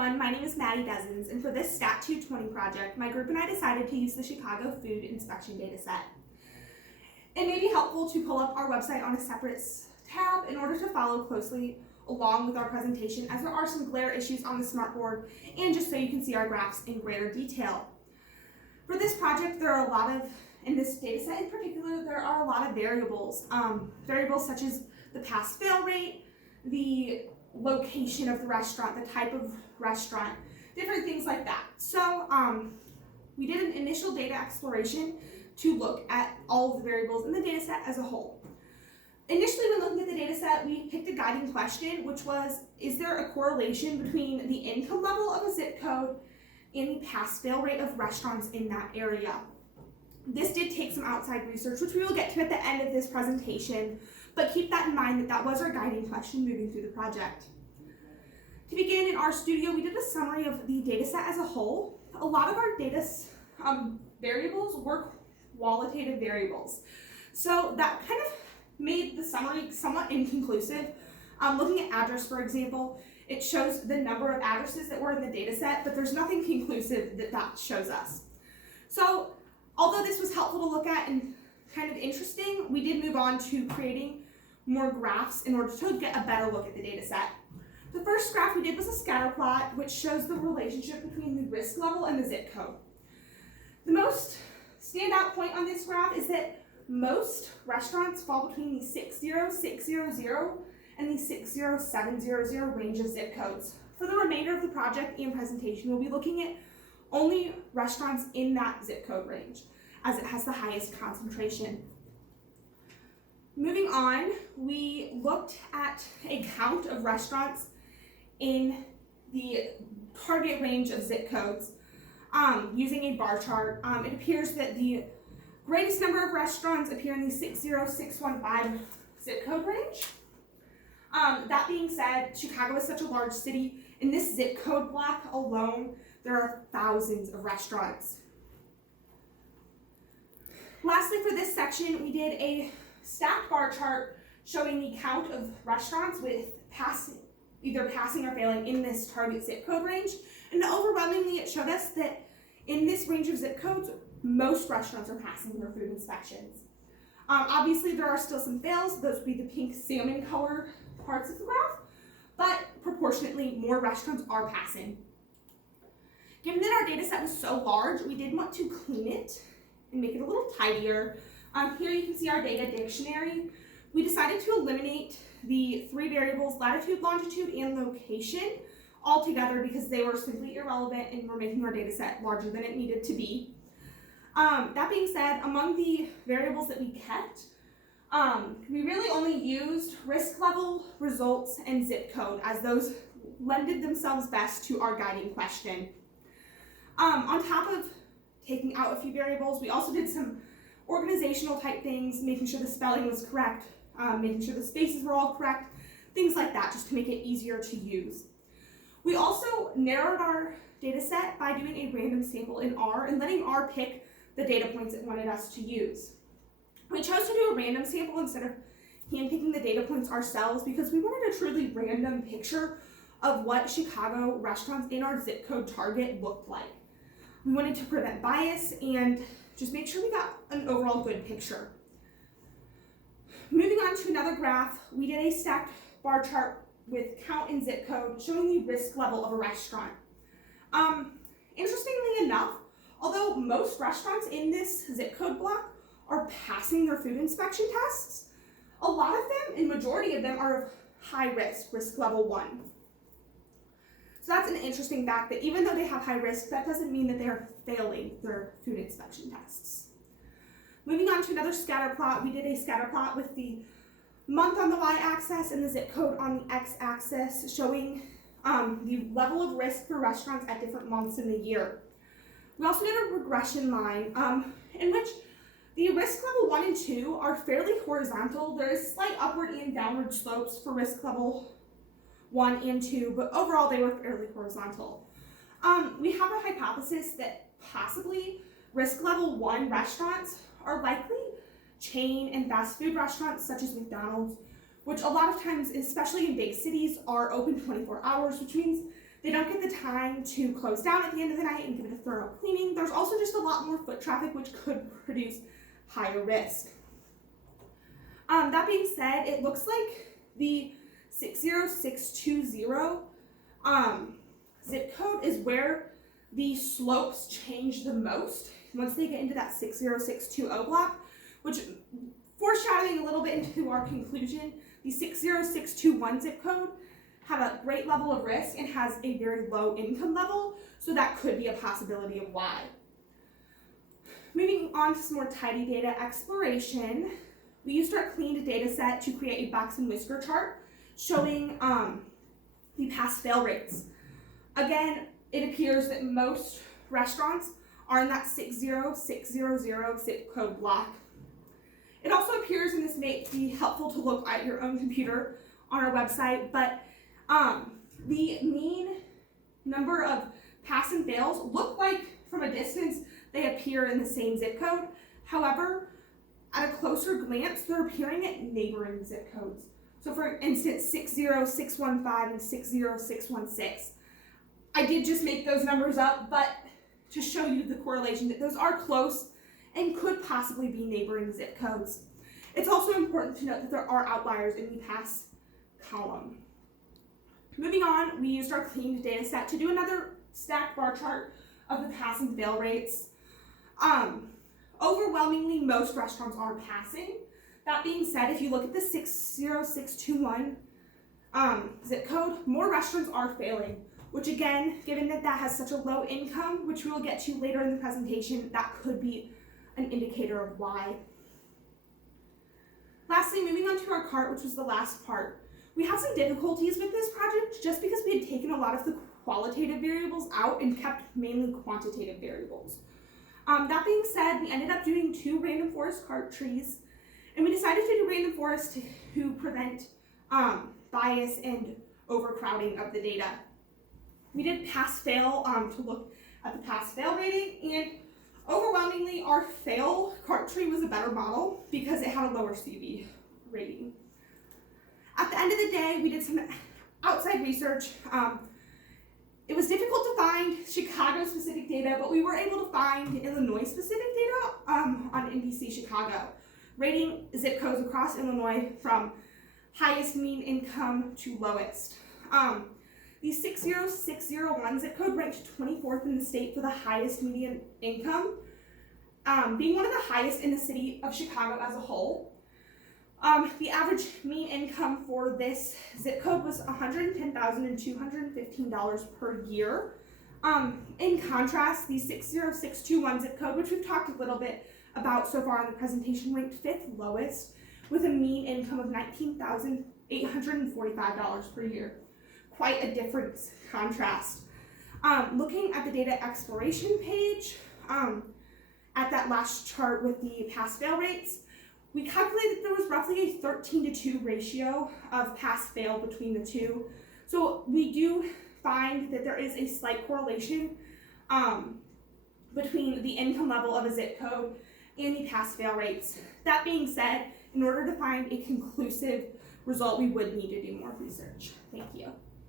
everyone, my name is Maddie Dezens, and for this STAT 220 project, my group and I decided to use the Chicago Food Inspection Dataset. It may be helpful to pull up our website on a separate tab in order to follow closely along with our presentation, as there are some glare issues on the smartboard, and just so you can see our graphs in greater detail. For this project, there are a lot of, in this dataset in particular, there are a lot of variables. Variables such as the pass-fail rate, the location of the restaurant, the type of restaurant, different things like that. So we did an initial data exploration to look at all of the variables in the data set as a whole. Initially, when looking at the data set, we picked a guiding question, which was, is there a correlation between the income level of a zip code and the pass-fail rate of restaurants in that area? This did take some outside research, which we will get to at the end of this presentation, but keep that in mind that that was our guiding question moving through the project. To begin, in RStudio, we did a summary of the data set as a whole. A lot of our data variables were qualitative variables. So that kind of made the summary somewhat inconclusive. Looking at address, for example, it shows the number of addresses that were in the data set, but there's nothing conclusive that shows us. So although this was helpful to look at and kind of interesting, we did move on to creating more graphs in order to get a better look at the data set. The first graph we did was a scatter plot, which shows the relationship between the risk level and the zip code. The most standout point on this graph is that most restaurants fall between the 60600 and the 60700 range of zip codes. For the remainder of the project and presentation, we'll be looking at only restaurants in that zip code range, as it has the highest concentration. Moving on, we looked at a count of restaurants in the target range of zip codes using a bar chart. It appears that the greatest number of restaurants appear in the 60615 zip code range. That being said, Chicago is such a large city. In this zip code block alone, there are thousands of restaurants. Lastly, for this section, we did a stacked bar chart showing the count of restaurants with either passing or failing in this target zip code range. And overwhelmingly, it showed us that in this range of zip codes, most restaurants are passing their food inspections. Obviously, there are still some fails. Those would be the pink salmon color parts of the graph, but proportionately, more restaurants are passing. Given that our data set was so large, we did want to clean it and make it a little tidier. Here you can see our data dictionary. We decided to eliminate the three variables, latitude, longitude, and location, altogether because they were simply irrelevant and were making our data set larger than it needed to be. That being said, among the variables that we kept, we really only used risk level, results, and zip code, as those lended themselves best to our guiding question. On top of taking out a few variables, we also did some organizational type things, making sure the spelling was correct, making sure the spaces were all correct, things like that, just to make it easier to use. We also narrowed our data set by doing a random sample in R and letting R pick the data points it wanted us to use. We chose to do a random sample instead of handpicking the data points ourselves because we wanted a truly random picture of what Chicago restaurants in our zip code target looked like. We wanted to prevent bias and just make sure we got an overall good picture. Moving on to another graph, we did a stacked bar chart with count and zip code showing the risk level of a restaurant. Interestingly enough, although most restaurants in this zip code block are passing their food inspection tests, a lot of them, and majority of them, are of high risk, risk level 1. So that's an interesting fact, that even though they have high risk, that doesn't mean that they are failing their food inspection tests. Moving on to another scatter plot, we did a scatter plot with the month on the y-axis and the zip code on the x-axis, showing the level of risk for restaurants at different months in the year. We also did a regression line in which the risk level 1 and 2 are fairly horizontal. There is slight upward and downward slopes for risk level 1 and 2, but overall they were fairly horizontal. We have a hypothesis that possibly risk level 1 restaurants are likely chain and fast food restaurants such as McDonald's, which a lot of times, especially in big cities, are open 24 hours, which means they don't get the time time to close down at the end of the night and give it a thorough cleaning. There's also just a lot more foot traffic, which could produce higher risk. That being said, it looks like the 60620 zip code is where the slopes change the most once they get into that 60620 block, which, foreshadowing a little bit into our conclusion, the 60621 zip code had a great level of risk and has a very low income level, so that could be a possibility of why. Moving on to some more tidy data exploration, we used our cleaned data set to create a box and whisker chart showing the pass-fail rates. Again, it appears that most restaurants are in that 60600 zip code block. It also appears, and this may be helpful to look at your own computer on our website, but the mean number of pass and fails look like from a distance they appear in the same zip code. However, at a closer glance, they're appearing at neighboring zip codes. So for instance, 60615 and 60616. I did just make those numbers up, but to show you the correlation that those are close and could possibly be neighboring zip codes. It's also important to note that there are outliers in the pass column. Moving on, we used our cleaned data set to do another stacked bar chart of the pass and fail rates. Overwhelmingly, most restaurants are passing. That being said, if you look at the 60621 zip code, more restaurants are failing, which again, given that that has such a low income, which we will get to later in the presentation, that could be an indicator of why. Lastly, moving on to our cart, which was the last part. We had some difficulties with this project just because we had taken a lot of the qualitative variables out and kept mainly quantitative variables. That being said, we ended up doing 2 random forest cart trees, and we decided to do random forest to prevent bias and overcrowding of the data. We did pass-fail to look at the pass-fail rating, and overwhelmingly our fail cart tree was a better model because it had a lower CV rating. At the end of the day, we did some outside research. It was difficult to find Chicago-specific data, but we were able to find Illinois-specific data on NBC Chicago, rating zip codes across Illinois from highest mean income to lowest. The 60601 zip code ranked 24th in the state for the highest median income, being one of the highest in the city of Chicago as a whole. The average mean income for this zip code was $110,215 per year. In contrast, the 60621 zip code, which we've talked a little bit about so far in the presentation, ranked 5th lowest with a mean income of $19,845 per year. Quite a different contrast. Looking at the data exploration page, at that last chart with the pass-fail rates, we calculated that there was roughly a 13-to-2 ratio of pass-fail between the two. So we do find that there is a slight correlation between the income level of a zip code and the pass-fail rates. That being said, in order to find a conclusive result, we would need to do more research. Thank you.